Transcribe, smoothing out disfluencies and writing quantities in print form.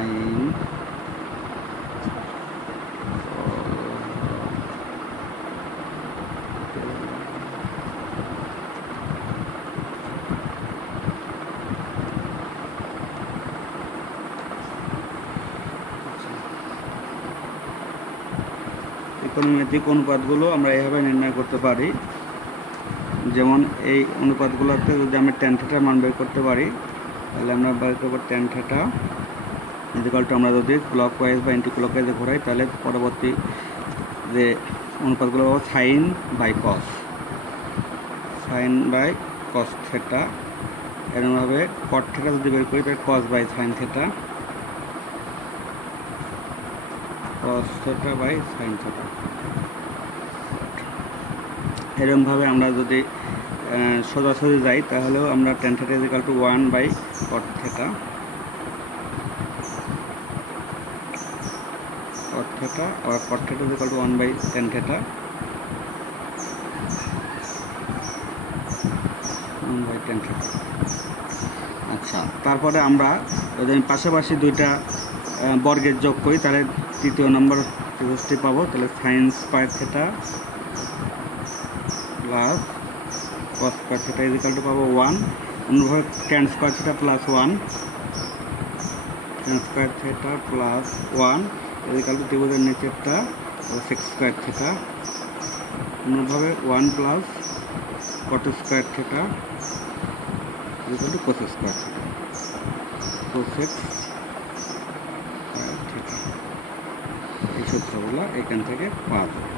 Sign ত্রিকোণমিতিক অনুপাতগুলো আমরা এভাবে নির্ণয় করতে পারি। যেমন এই অনুপাতগুলোতে যদি আমি tan θ মান বের করতে পারি, তাহলে আমরা বের করব tan θ ইকুয়াল টু, আমরা যদি ক্লকওয়াইজ বা অ্যান্টি ক্লকওয়াইজে ঘোরাই তাহলে পরবর্তী যে অনুপাতগুলো পাবো sine by cos, sine by cos theta. এরকমভাবে কট থেটা যদি বের করি তাহলে cos by sine theta, cos theta by sine theta. এরকমভাবে আমরা যদি সোজাসুজি যাই তাহলেও আমরা tan θ equal to 1 by cot theta, cot theta, আবার cot theta equal to 1 by tan θ, 1 by tan θ। আচ্ছা, তারপরে আমরা যদি আমি পাশাপাশি দুইটা বর্গের যোগ করি তাহলে তৃতীয় নম্বর ত্রিভুজটি পাবো। তাহলে sine square theta plus cos square theta equal to পাবো 1। অনুভাবে tan square theta plus 1, tan square theta plus 1 equal to ত্রিভুজের নিচেরটা সেক স্কয়ার থেটা। অনুভাবে 1 plus cot square theta equal to cos square theta, cosec square theta. এই সূত্রগুলো এখান থেকে পাওয়া যাবে।